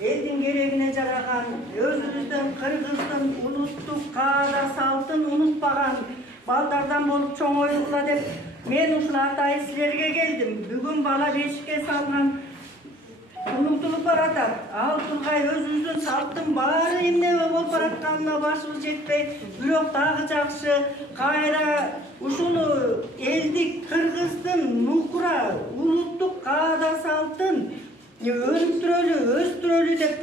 Elin gereğine jaragan, özümüzden Kırgızdın, unuttuk, kaada saltın unutpagan, baldardan bolup çoğoyukla dep, men uşul atayı sizlerge geldim. Bugün bala beşikке salgan, unutulup baratar. Al Turgay özümüzden salttın, bari emne bol baratkanına başımız jetpey, bürok dağı jakşı, kayra uşulu eldik Kırgızdın, nukura, unuttuk, kaada saltın, Örüntürölü, öztürölü dep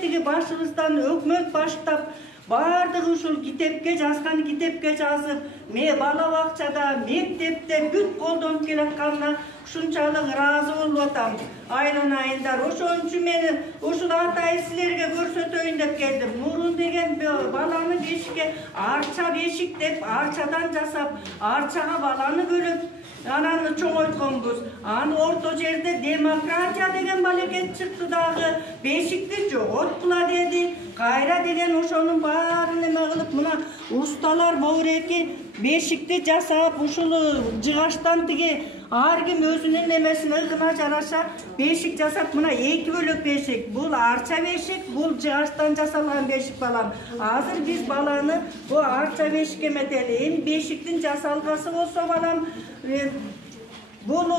tegi başımızdan ökmöt baştap bardıq uşul kitepke жазган kitepke жазып me bala bakçada mektepte бүт колдонуп келатканына ушунчалык ыраазы болуп атам. Айланайындар ошончу мен ушул атайы силерге көрсөтөйүн деп келдим. Мурун деген баланы бешикке арча бешик деп арчадан жасап арчага баланы бөлөп ананы чоңойтконбуз. Аны орто жерде демократия деген балекет чыкты дагы. Бешикти жоготкула деди. Кайра деген ошонун баарын эме кылып мына усталар богуреки бешикти жасап ушул жыгаштан тиги ар ким өзүнүн эмесине ыгына жараша бешик жасап мына 2 бөлөк бешик. Бул арча бешик, бул жыгаштан жасалган бешик балам. Азыр биз баланы бу арча бешикке эметели. Эми бешиктин жасалгасы болсо балам бул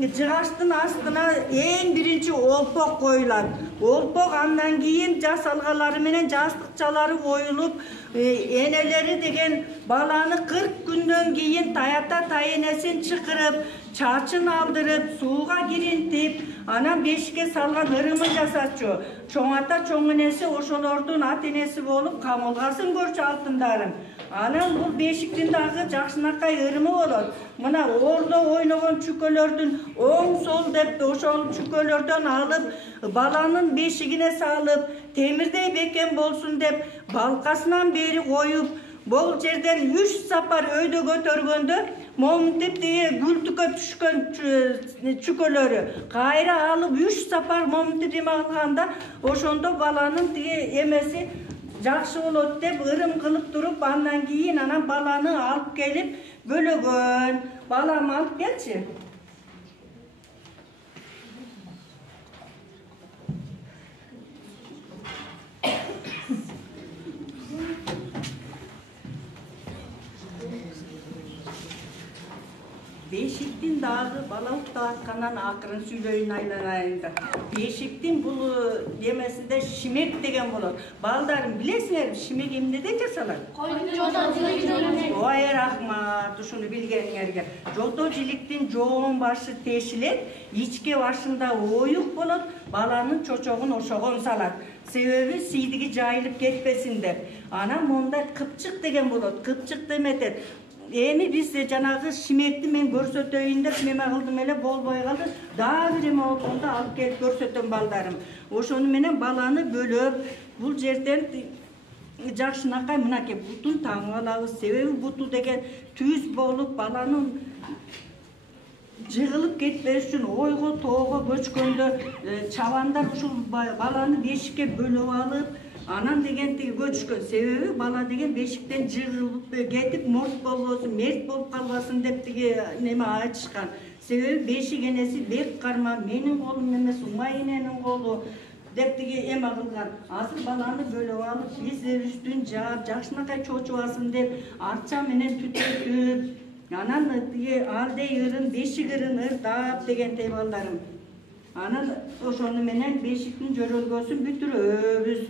жыгаштын астына эң биринчи олпок коюлат. Олпок андан кийин жасалгалары менен жастыкчалары коюлуп, энелери деген баланы 40 күндөн кийин таята тайенесин чыкырып, чачын алдырып, сууга киринтип, анан бешикке салган ырымын жасачу. Чоң ата чоң энеси ошолордун ат энеси болуп камылгасын көрчү алтындарым. Анан бул бешиктин дагы жакшынакай ырымы болот. Мына ордо ойногон чүкөлөрдүн оң сол деп ошол чүкөлөрдөн алып баланын бешигине салып темирдей бекен болсун деп балкасынан бери коюп бул жерден 3 сапар өйдө көтөргөндө момунтип тиги гүлтүккө түшкөн чүкөлөрү кайра алып 3 сапар момунтип эме кылганда ошондо баланын тиги эмеси жакшы болот деп ырым кылып туруп андан кийин анан баланы алып келип бөлөгөн. Балам алып келчи. Бешиктин дагы бала уктаткандан акырын сүйлөйүн айланайында. Бешиктин бул демесинде шимек деген болот. Балдарым билесиңер, шимек эмнеден жасалат? Ой, рахмат, ушуну билгениңерге. Жото жиликтин жоон башы тешилет, ичке башында оюк болот, баланын чочогун ошогон салат. Себеби сийдиги жайылып кетпесин деп. Анан монда кыпчык деген болот, кыпчыкты эметет. Эми биз жанагы шимекти мен көрсөтөйүн деп неме кылдым эле болбой калды. Дагы бир эме болгондо алып келип көрсөтөм балдарым. Ошону менен баланы бөлөп, бул жерден жакшынакай мынакей бутун таңып алабыз. Себеби буту деген түз болуп баланын жыгылып кетпеш үчүн ойго тоого көчкөндө чабандар ушул баланы бешикке бөлөп алып анан деген тиги көчкөн. Себеби бала деген бешиктен жыгылып кетип морт болбосун, мерт болуп калбасын деп тиги неме айтышкан. Себеби бешик энеси бек карма, менин колум эмес, уңай эненин колу деп тиги эме кылган. Азыр баланы бөлөп алып, биз үстүн жаап, жакшынакай чочубасын деп арча менен түтөтүп, анан тиги алдей ырын, бешик ырын ырдап дегендей балдарым. Анан ошону менен бешиктин жөрөлгөсүн бүтүрөбүз.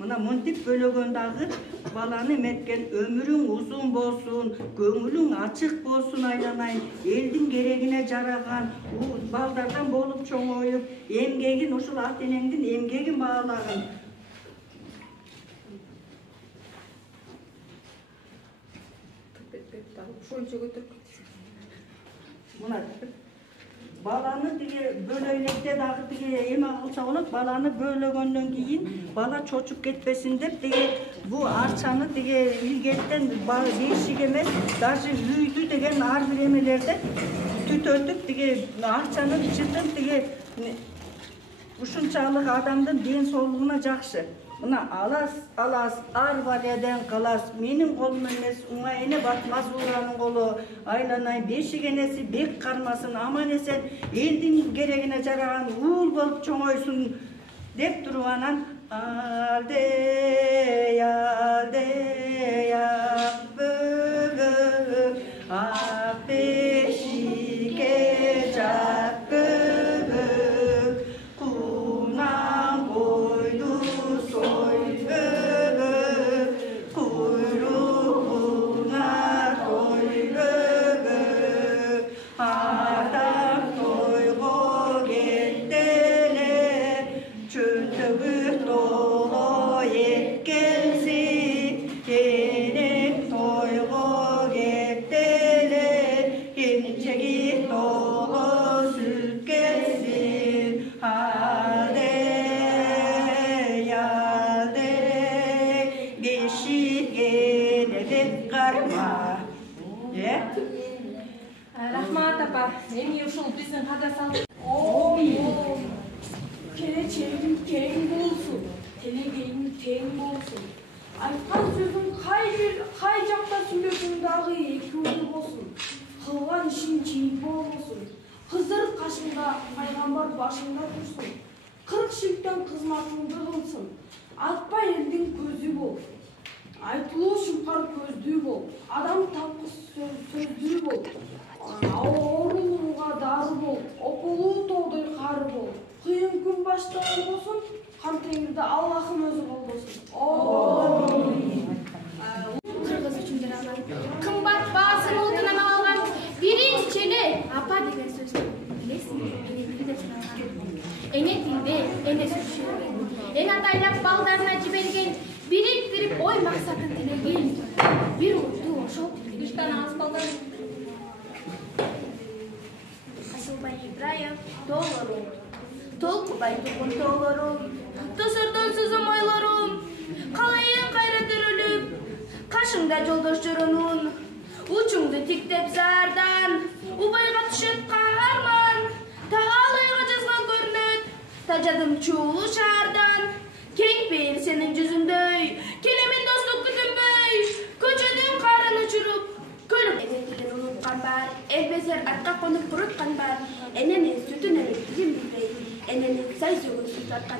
Мына монтип бөлөгөн дагы баланы эметкен өмүрүң узун болсун, көңүлүң ачык болсун айланайын, элдин керегине жараган, балдардан болуп чоңоюп, эмгегин ушул ат энеңдин эмгегин баалагын. Мына баланы тиги бөлөйлекте дагы тиги эме кылса болот. Баланы бөлөгөндөн кийин бала чочуп кетпесин деп тиги бу арчаны тиги илгерттен бешик эмес, даже үйдү деген ар бир эмелерде түтөтүп тиги арчанын чытын тиги ушунчалык адамдын ден соолугуна жакшы. Мына алас арбаледен калас, менин колум эмес, уңай эне батмаз ууранын колу, айланай бешик энеси бек кармасын, аман эсен элдин керегине жараган уул болуп чоңойсун деп туруп анан алдей алдей ак бөгөк ак бешикке жак бөгөк кумнан койду сой бөгөк куйругуна той бөгөк адам тойго кетти эле чөлдөгү тоого эткенсиң энек тойго кетти эле эмчеги тоого сүрткенсиң алдей алдей бешигене деп карма. Рахмат апа, эми ушул биздин када салып. Келечегим тең болсун, телегейим тең болсун. Айткан сөзүм кай жакта сүйлөсүң дагы эки ой болсун. Кылган ишим чийип болбосун. Кызыр кашыңда, пайгамбар башыңда турсун. 40 шиктен кызматыңды кылсын. Атпай элдин көзү бол. Айтылуу шумкар көздүү бол. Адам тапкыс сөздүү бол. Оорулууга дары бол. Ополуу тоодой кары бол. Кыйын күн башта болбосун, кан теңирде Аллахым өзү болбосун. Кыргыз үчүн жаралган кымбат баасы улутунан алган биринчи эле апа деген сөздү билесиңби? Эне тилде чыгарган. Эне тилде, эне сүзүшүп, эне атайлап балдарына жиберген, бириктирип ой максатын тилеген. Бир улутту ошол Күчтан аз балдар. Асылбай Ибраев тоолорум, толкубай тугун тоолорум, тосордон сузум ойлорум, калайын кайра төрөлүп, кашыңда жолдош жоронун, учуңду тиктеп зардан, убайга түшөт каарман, таалайга жазган көрүнөт, тажадым чуулуу шаардан, кең пейил сенин жүзүндөй, келемин достук күтүнбөй, көчөдөн карын учуруп, көлүп энетилин унуткан бар, элбезер атка конуп буруткан бар, эненин сүтүнөн тилин билбей, эненин сай сөгүн сузаткан.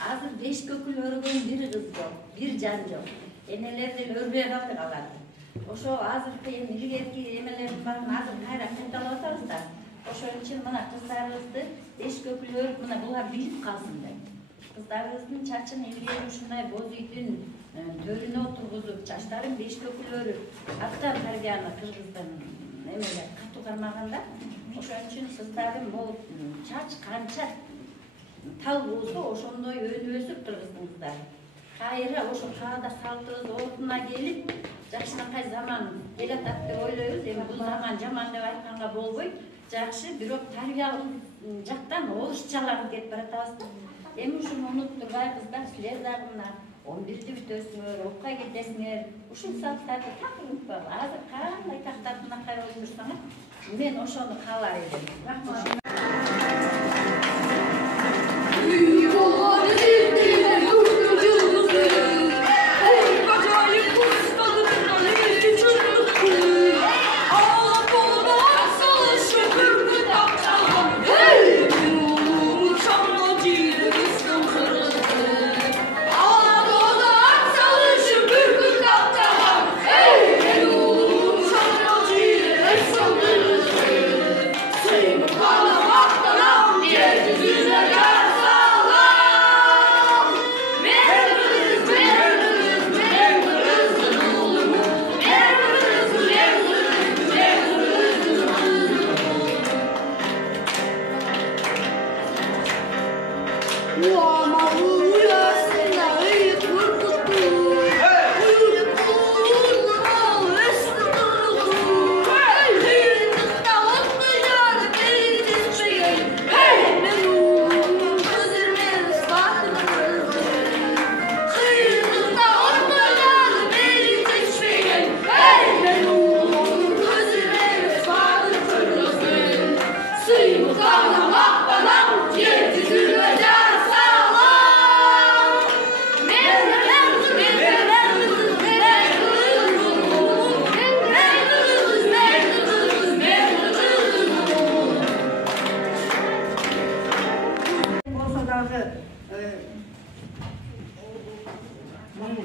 Азыр 5 көкүл өргөн бир кыз жок, бир жан жок. Энелерден өрбөй калды алар. Ошо азыркы эми илгерки эмелердин баарын азыр кайра кайталап атабыз да. Ошон үчүн мына кыздарыбызды 5 көкүл өрүп, мына булар билип калсын деп. Кыздарыбыздын чачын илгери ушундай боз үйдүн төрүнө отургузуп, чачтарын 5 көкүл өрүп, аттан тарбияны кыргыздын эмелер катуу кармаганда, ошон үчүн кыздарым бул чач канча тал болсо ошондой өнүп өсүп кыргыздын кыздары. Кайра ошо каада салтыбыз ордуна келип, жакшынакай заман келатат деп ойлойбуз. Эми бул заман жаман деп айтканга болбойт. Жакшы, бирок тарбиялык жактан орусчаларын кетип баратабыз. Эми ушуну унуттурбай кыздар, силер дагы мына 11'de бүтөсүңөр, окуя кетесиңер. Ушул сааттарды так унутпагыла. Азыр кандай тактардын акары отурсаңар, мен ошону каалар элем. Рахмат.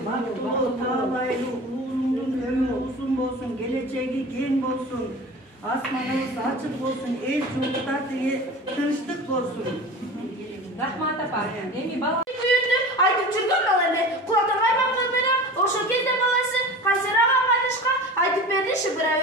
Baktulu, tağlaylı, uğrunun ömrü uzun bolsun, geleceği gen bolsun, asmanımız açık bolsun, el yurtta tınçlık bolsun. Rahmat apa, эми бала Büyüdü, aytıp жүргөн ал эми. Кулатан кайбам кылдырам, ошол кезде баласы кайсырага кайтышка айтып берди шыбыра